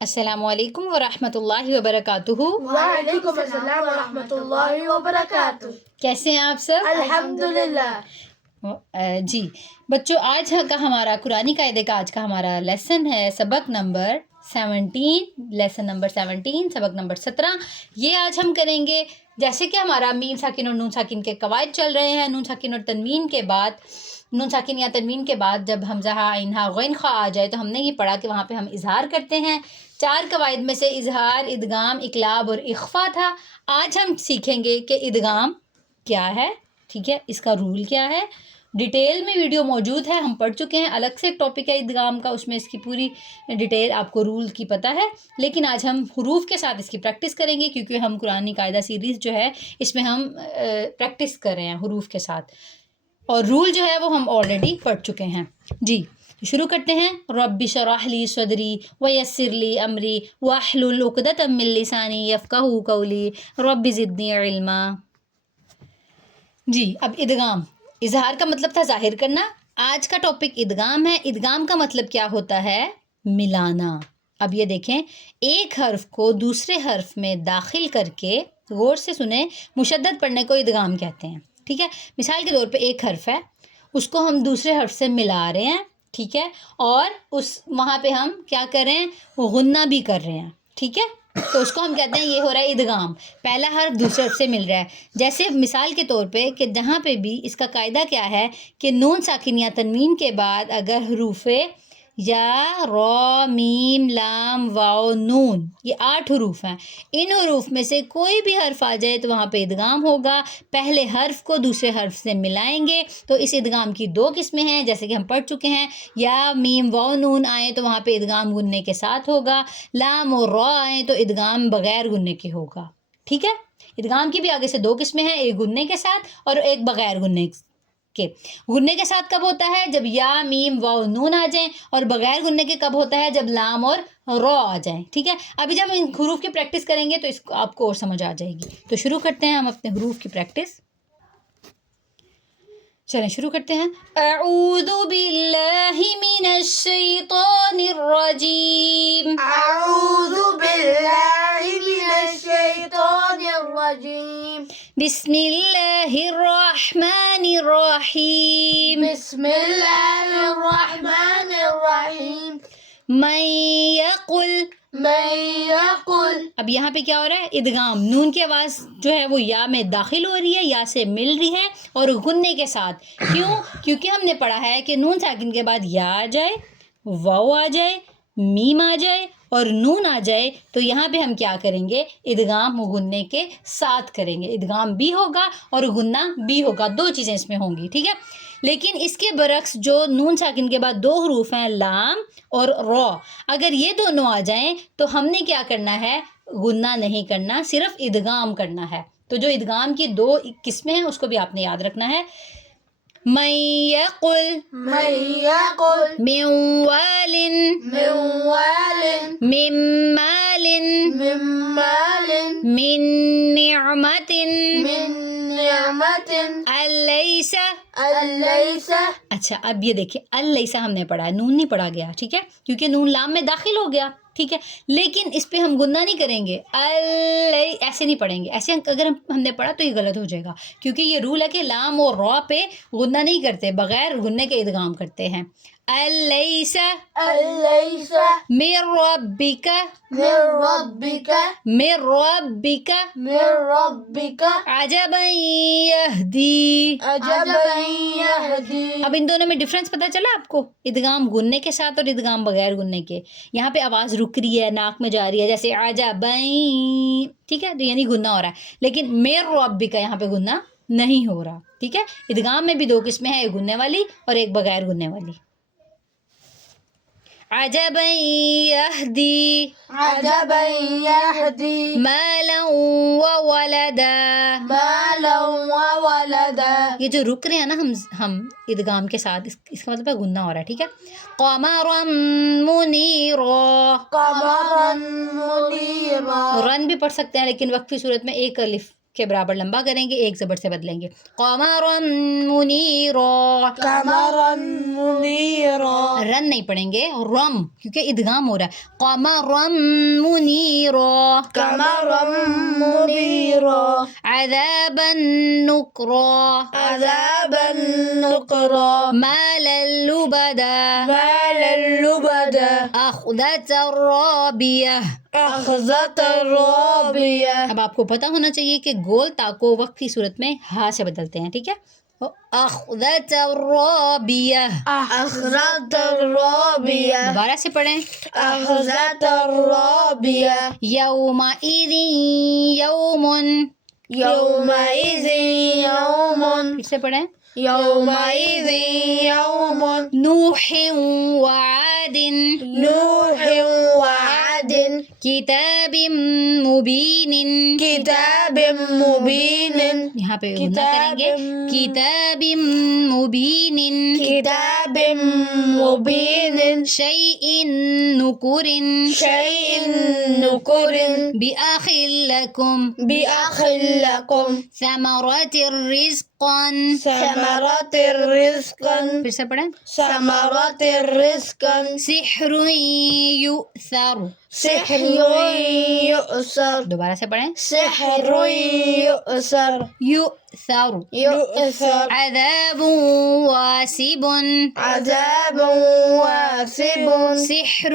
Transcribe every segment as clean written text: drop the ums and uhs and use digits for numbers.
السلام علیکم ورحمۃ اللہ وبرکاتہ۔ وعلیکم السلام ورحمۃ اللہ وبرکاتہ۔ کیسے ہیں آپ سب؟ الحمدللہ۔ جی بچوں، آج کا ہمارا قرآنی قاعدے کا آج کا ہمارا لیسن ہے سبق نمبر 17، سبق نمبر 17۔ یہ آج ہم کریں گے، جیسے کہ ہمارا میم ساکن اور نون ساکن کے قواعد چل رہے ہیں۔ نون ساکن اور تنوین کے بعد، نون ساکن یا تنوین کے بعد جب حمزہ عین ہا غین خا آ جائے تو ہم نے یہ پڑھا کہ وہاں پہ ہم اظہار کرتے ہیں۔ 4 قواعد میں سے اظہار، ادغام، اقلاب اور اخفا تھا۔ آج ہم سیکھیں گے کہ ادغام کیا ہے، ٹھیک ہے، اس کا رول کیا ہے۔ ڈیٹیل میں ویڈیو موجود ہے، ہم پڑھ چکے ہیں، الگ سے ایک ٹاپک ہے ادغام کا، اس میں اس کی پوری ڈیٹیل آپ کو رول کی پتہ ہے۔ لیکن آج ہم حروف کے ساتھ اس کی پریکٹس کریں گے، کیونکہ ہم قرآنی قاعدہ سیریز جو ہے اس میں ہم پریکٹس کر رہے ہیں حروف کے ساتھ، اور رول جو ہے وہ ہم آلریڈی پڑھ چکے ہیں۔ جی شروع کرتے ہیں۔ رب اشرح لی صدری ویسر لی امری واحلل عقدۃ من لسانی یفقہوا قولی رب زدنی علما۔ جی اب ادغام، اظہار کا مطلب تھا ظاہر کرنا، آج کا ٹاپک ادغام ہے۔ ادغام کا مطلب کیا ہوتا ہے؟ ملانا۔ اب یہ دیکھیں، ایک حرف کو دوسرے حرف میں داخل کر کے، غور سے سنیں، مشدد پڑھنے کو ادغام کہتے ہیں، ٹھیک ہے۔ مثال کے طور پہ ایک حرف ہے، اس کو ہم دوسرے حرف سے ملا رہے ہیں، ٹھیک ہے، اور وہاں پہ ہم کیا کر رہے ہیں؟ غنہ بھی کر رہے ہیں، ٹھیک ہے، تو اس کو ہم کہتے ہیں یہ ہو رہا ہے ادغام، پہلا حرف دوسرے حرف سے مل رہا ہے۔ جیسے مثال کے طور پہ کہ جہاں پہ بھی اس کا قاعدہ کیا ہے کہ نون ساکن یا تنوین کے بعد اگر حروف یا، را، میم، لام، واو، نون، یہ 8 حروف ہیں، ان حروف میں سے کوئی بھی حرف آ جائے تو وہاں پہ ادغام ہوگا۔ پہلے حرف کو دوسرے حرف سے ملائیں گے تو اس ادغام کی 2 قسمیں ہیں، جیسے کہ ہم پڑھ چکے ہیں۔ یا میم واو نون آئیں تو وہاں پہ ادغام گننے کے ساتھ ہوگا، لام اور را آئیں تو ادغام بغیر گننے کے ہوگا، ٹھیک ہے۔ ادغام کی بھی آگے سے 2 قسمیں ہیں، ایک گننے کے ساتھ اور ایک بغیر گننے کے۔ گننے کے ساتھ کب ہوتا ہے؟ جب یا میم واو نون آ جائیں، اور بغیر گننے کے کب ہوتا ہے؟ جب لام اور را آ جائیں، ٹھیک ہے۔ ابھی جب ان حروف کی پریکٹس کریں گے تو اس کو آپ کو اور سمجھ آ جائے گی۔ تو شروع کرتے ہیں ہم اپنے حروف کی پریکٹس، چلیں شروع کرتے ہیں۔ اعوذ باللہ من الشیطان الرجیم، اعوذ باللہ من الشیطان الرجیم، بسم اللہ الرحمن الرحیم، بسم اللہ الرحمن الرحیم، من یقل، من یقل، اب یہاں پہ کیا ہو رہا ہے؟ ادغام، نون کی آواز جو ہے وہ یا میں داخل ہو رہی ہے، یا سے مل رہی ہے، اور غننے کے ساتھ۔ کیوں؟ کیونکہ ہم نے پڑھا ہے کہ نون ساکن کے بعد یا آ جائے، واو آ جائے، میم آ جائے اور نون آ جائے تو یہاں پہ ہم کیا کریں گے؟ ادغام غننے کے ساتھ کریں گے، ادغام بھی ہوگا اور غنہ بھی ہوگا، 2 چیزیں اس میں ہوں گی، ٹھیک ہے۔ لیکن اس کے برعکس جو نون ساکن کے بعد 2 حروف ہیں، لام اور را، اگر یہ دونوں آ جائیں تو ہم نے کیا کرنا ہے؟ غنہ نہیں کرنا، صرف ادغام کرنا ہے۔ تو جو ادغام کی 2 قسمیں ہیں اس کو بھی آپ نے یاد رکھنا ہے۔ من یقل، من یقل، من وال، من وال، من مال، من مال، من نعمت، من نعمت، الیس۔ الیس، اچھا اب یہ دیکھیں، الیس ہم نے پڑھا ہے، نون نہیں پڑھا گیا، ٹھیک ہے، کیونکہ نون لام میں داخل ہو گیا، ٹھیک ہے۔ لیکن اس پہ ہم غنہ نہیں کریں گے، ایسے نہیں پڑھیں گے، ایسے اگر ہم نے پڑھا تو یہ غلط ہو جائے گا، کیونکہ یہ رول ہے کہ لام اور را پہ غنہ نہیں کرتے، بغیر غننے کے ادغام کرتے ہیں۔ الیس الیس، من ربک، من ربک، من ربک من ربک، عجبا یہدی۔ عجبا یہدی۔ اب ان دونوں میں ڈفرنس پتہ چلا آپ کو؟ ادغام غننے کے ساتھ اور ادغام بغیر غننے کے۔ یہاں پہ آواز رک رہی ہے، ناک میں جا رہی ہے، جیسے عجبا، ٹھیک ہے، تو یعنی غنہ ہو رہا ہے، لیکن من ربک یہاں پہ غنہ نہیں ہو رہا، ٹھیک ہے۔ ادغام میں بھی 2 قسمیں ہیں، ایک غننے والی اور ایک بغیر غننے والی۔ عجبا یہدی، عجبا یہدی، مالا وولدا۔ مالا وولدا۔ یہ جو رک رہے ہیں نا ہم ادغام کے ساتھ، اس کا مطلب ہے غنہ ہو رہا ہے، ٹھیک ہے۔ Camera منیرا، camera منیرا۔ رن بھی پڑھ سکتے ہیں لیکن وقفی صورت میں ایک الف کے برابر لمبا کریں گے، ایک زبر سے بدلیں گے. قمرا منیرا. قمرا منيرا. رن نہیں پڑھیں گے، رم، کیونکہ ادغام ہو رہا ہے. قمرا منیرا. قمرا منيرا. عذابا نکرا. عذابا نكرا. مالا لبدا. مالا لبدا. اخذت الرابیہ. أخذت الرابية. اب آپ کو پتہ ہونا چاہیے کہ گول تا کو وقت کی صورت میں ہا سے بدلتے ہیں، ٹھیک ہے. اخذت الرابیہ. أخذت الرابية. دوبارہ سے پڑھیں. أخذت الرابية. یومئذ یوم. يومئذ يوم. پھر سے پڑھیں. يومئذ يوم. نوح وعاد. نوح وعاد. کتاب مبین. كتاب مبين. یہاں پہ غنہ کریں گے. کتاب مبین. كتاب مبين. شیء نکر. شيء نكر. بأخ لکم. بأخ لكم. ثمرات رزقا. ثمرات رزقا. پھر سے پڑھیں. ثمرات رزقا. سحر یؤثر. سحر يؤثر. دوبارہ سے پڑھیں. سحر يؤثر. یؤثر. يؤثر. عذاب واسب. عذاب واسب. سحر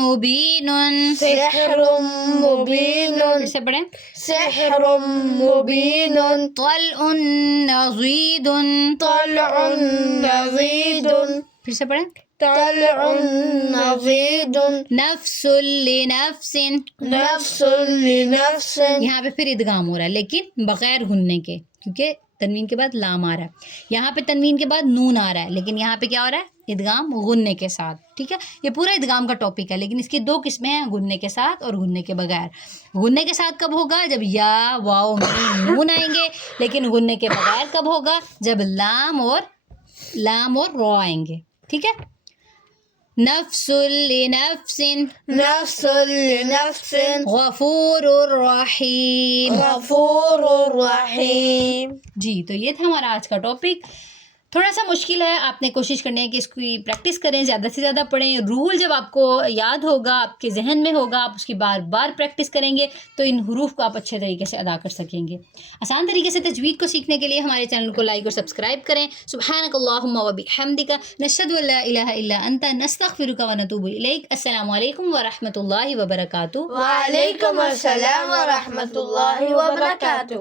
مبین. سحر مبين. پھر سے پڑھیں. سحر مبين. طلع نضید. طلع نضيد. پھر سے پڑھیں. طلع نضيد. نفس لنفس. نفس لنفس. یہاں پہ پھر ادغام ہو رہا ہے لیکن بغیر غننے کے، کیونکہ تنوین کے بعد لام آ رہا ہے. یہاں پہ تنوین کے بعد نون آ رہا ہے، لیکن یہاں پہ کیا ہو رہا ہے؟ ادغام غننے کے ساتھ. ٹھیک ہے، یہ پورا ادغام کا ٹاپک ہے، لیکن اس کی دو قسمیں ہیں، غننے کے ساتھ اور غننے کے بغیر. غننے کے ساتھ کب ہوگا؟ جب یا واو میم نون آئیں گے. لیکن غننے کے بغیر کب ہوگا؟ جب لام اور رو آئیں گے. ٹھیک ہے. نفس لنفس. نفس لنفس. غفور الرحیم. غفور رحیم. جی، تو یہ تھا ہمارا آج کا ٹاپک. تھوڑا سا مشکل ہے، آپ نے کوشش کرنی ہے کہ اس کی پریکٹس کریں، زیادہ سے زیادہ پڑھیں. رول جب آپ کو یاد ہوگا، آپ کے ذہن میں ہوگا، آپ اس کی بار بار پریکٹس کریں گے تو ان حروف کو آپ اچھے طریقے سے ادا کر سکیں گے. آسان طریقے سے تجوید کو سیکھنے کے لیے ہمارے چینل کو لائک اور سبسکرائب کریں. سبحانک اللہم و بحمدک، نشہد ان لا الہ الا انت، نستغفرک و نتوب الیک. السلام علیکم ورحمۃ اللہ وبرکاتہ. وعلیکم السلام ورحمۃ اللہ وبرکاتہ.